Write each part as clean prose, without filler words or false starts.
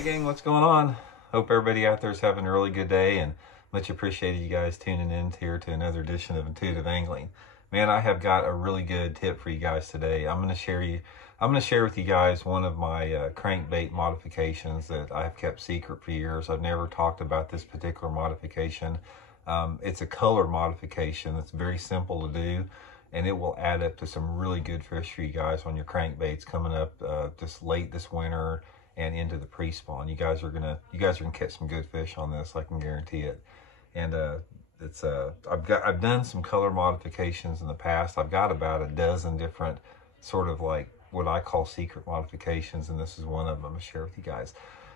Hey gang, what's going on? Hope everybody out there is having a really good day, and much appreciated you guys tuning in here to another edition of Intuitive Angling. Man, I have got a really good tip for you guys today. I'm going to share with you guys one of my crankbait modifications that I've kept secret for years. I've never talked about this particular modification. It's a color modification that's very simple to do, and it will add up to some really good fish for you guys on your crankbaits coming up just late this winter and into the pre-spawn. You guys are gonna catch some good fish on this, I can guarantee it. And I've done some color modifications in the past. I've got about a dozen different sort of like what I call secret modifications, and this is one of them I'm gonna share with you guys.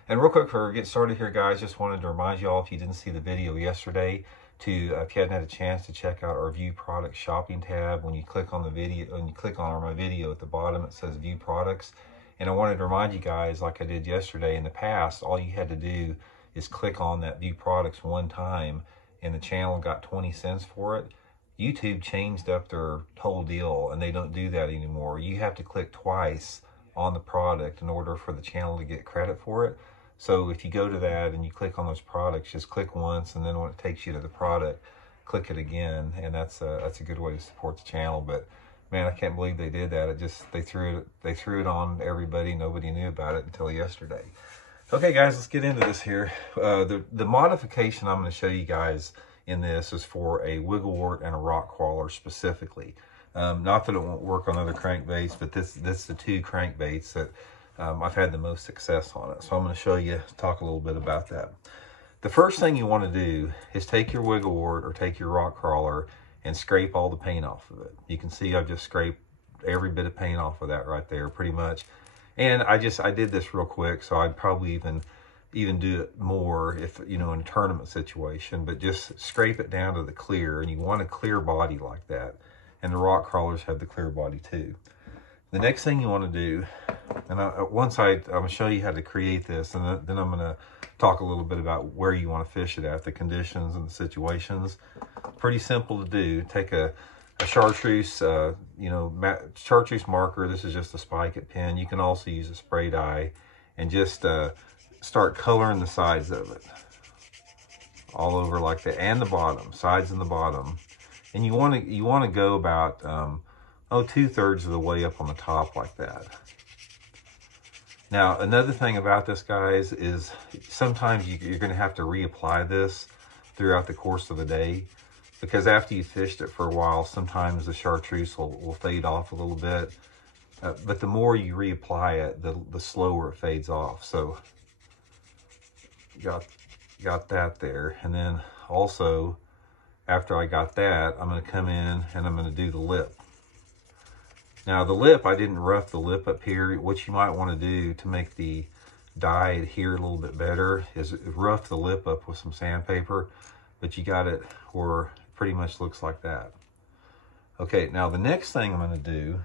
And real quick before we get started here, guys, just wanted to remind you all, if you didn't see the video yesterday, if you hadn't had a chance to check out our View Product shopping tab. When you click on the video, my video at the bottom, it says View Products. And I wanted to remind you guys, like I did yesterday, in the past, all you had to do is click on that View Products one time, and the channel got 20 cents for it. YouTube changed up their whole deal, and they don't do that anymore. You have to click twice on the product in order for the channel to get credit for it. So if you go to that and you click on those products, just click once, and then when it takes you to the product, click it again, and that's a good way to support the channel. But man, I can't believe they did that. They threw it on everybody. Nobody knew about it until yesterday. Okay, guys, let's get into this here. The modification I'm going to show you guys in this is for a wiggle wart and a rock crawler specifically. Not that it won't work on other crankbaits, but this is the two crankbaits that I've had the most success on it. So I'm going to show you, talk a little bit about that. The first thing you want to do is take your wiggle wart or take your rock crawler and scrape all the paint off of it. You can see I've just scraped every bit of paint off of that right there, pretty much. And I did this real quick, so I'd probably even do it more if, you know, in a tournament situation, but just scrape it down to the clear, and you want a clear body like that. And the rock crawlers have the clear body too. The next thing you want to do, and I'm going to show you how to create this, and then I'm going to talk a little bit about where you want to fish it at, the conditions and the situations. Pretty simple to do. Take a chartreuse, chartreuse marker. This is just a spike it pen. You can also use a spray dye, and just start coloring the sides of it all over like that, and the bottom, sides and the bottom. And you want to go about 2/3 of the way up on the top like that. Now, another thing about this, guys, is sometimes you're going to have to reapply this throughout the course of the day, because after you fished it for a while, sometimes the chartreuse will fade off a little bit. But the more you reapply it, the slower it fades off. So got that there. And then also, after I got that, I'm going to come in and I'm going to do the lip. Now the lip, I didn't rough the lip up here. What you might want to do to make the dye adhere a little bit better is rough the lip up with some sandpaper, but you got it where it pretty much looks like that. Okay, now the next thing I'm going to do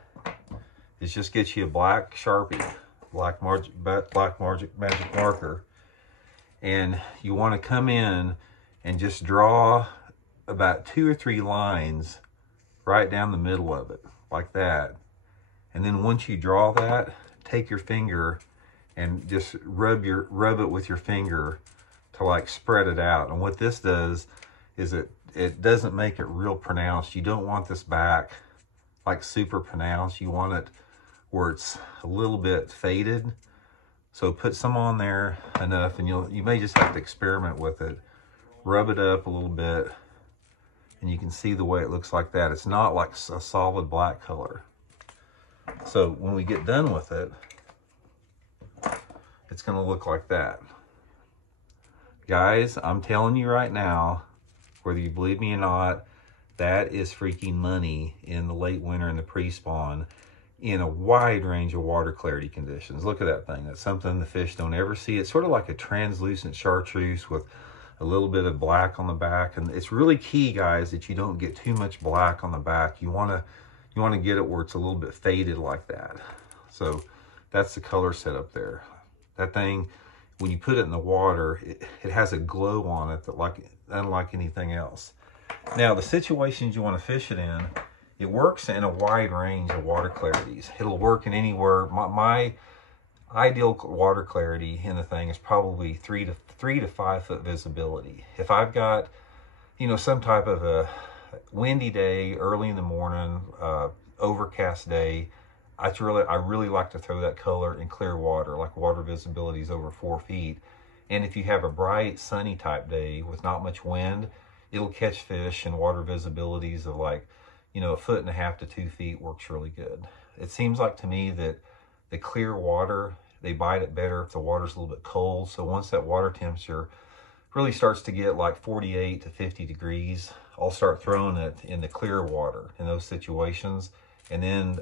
is just get you a black Sharpie, black magic marker, and you want to come in and just draw about 2 or 3 lines right down the middle of it, like that. And then once you draw that, take your finger and just rub it with your finger to like spread it out. And what this does is it doesn't make it real pronounced. You don't want this back like super pronounced. You want it where it's a little bit faded. So put some on there enough, and you may just have to experiment with it. Rub it up a little bit, and you can see the way it looks like that. It's not like a solid black color. So when we get done with it, it's going to look like that. Guys, I'm telling you right now, whether you believe me or not, that is freaking money in the late winter and the pre-spawn in a wide range of water clarity conditions. Look at that thing. That's something the fish don't ever see. It's sort of like a translucent chartreuse with a little bit of black on the back. And it's really key, guys, that you don't get too much black on the back. You want to get it where it's a little bit faded like that. So that's the color setup there. That thing, when you put it in the water, it has a glow on it that unlike anything else. Now, the situations you want to fish it in, it works in a wide range of water clarities. It'll work in anywhere. ideal water clarity in the thing is probably 3 to 5 foot visibility. If I've got, you know, some type of a windy day, early in the morning, overcast day, I really like to throw that color in clear water, like water visibility is over 4 feet. And if you have a bright, sunny type day with not much wind, it'll catch fish, and water visibilities of like, you know, 1.5 to 2 feet works really good. It seems like to me that the clear water, they bite it better if the water's a little bit cold. So once that water temperature really starts to get like 48 to 50 degrees, I'll start throwing it in the clear water in those situations. And then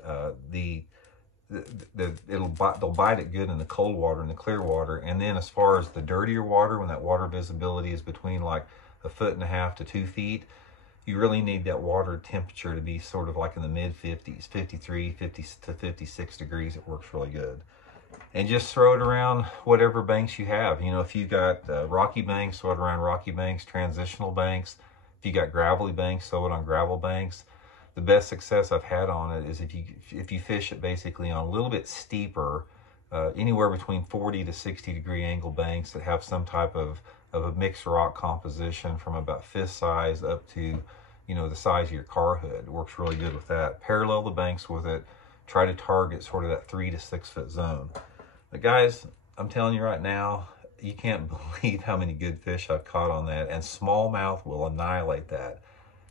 they'll bite it good in the cold water and the clear water. And then as far as the dirtier water, when that water visibility is between like 1.5 to 2 feet, you really need that water temperature to be sort of like in the mid 50s, 53, 50 to 56 degrees. It works really good. And just throw it around whatever banks you have. You know, if you've got rocky banks, throw it around rocky banks, transitional banks. If you got gravelly banks, throw it on gravel banks. The best success I've had on it is if you fish it basically on a little bit steeper, anywhere between 40 to 60 degree angle banks that have some type of a mixed rock composition from about fist size up to, you know, the size of your car hood. It works really good with that. Parallel the banks with it. Try to target sort of that 3 to 6 foot zone. But guys, I'm telling you right now, you can't believe how many good fish I've caught on that, and smallmouth will annihilate that.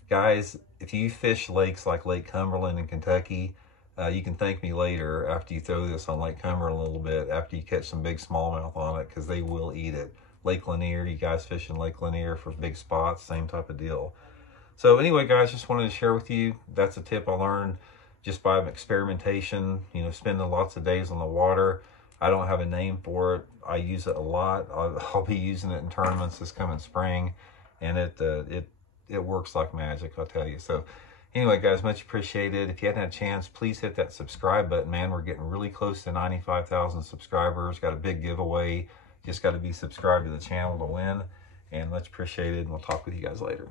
Guys, if you fish lakes like Lake Cumberland in Kentucky, you can thank me later after you throw this on Lake Cumberland a little bit, after you catch some big smallmouth on it, because they will eat it. Lake Lanier, you guys fishing Lake Lanier for big spots, same type of deal. So anyway, guys, just wanted to share with you, that's a tip I learned just by experimentation, you know, spending lots of days on the water. I don't have a name for it. I use it a lot. I'll be using it in tournaments this coming spring, and it works like magic, I'll tell you. So anyway, guys, much appreciated. If you hadn't had a chance, please hit that subscribe button, man. We're getting really close to 95,000 subscribers. Got a big giveaway. Just got to be subscribed to the channel to win. And much appreciated. And we'll talk with you guys later.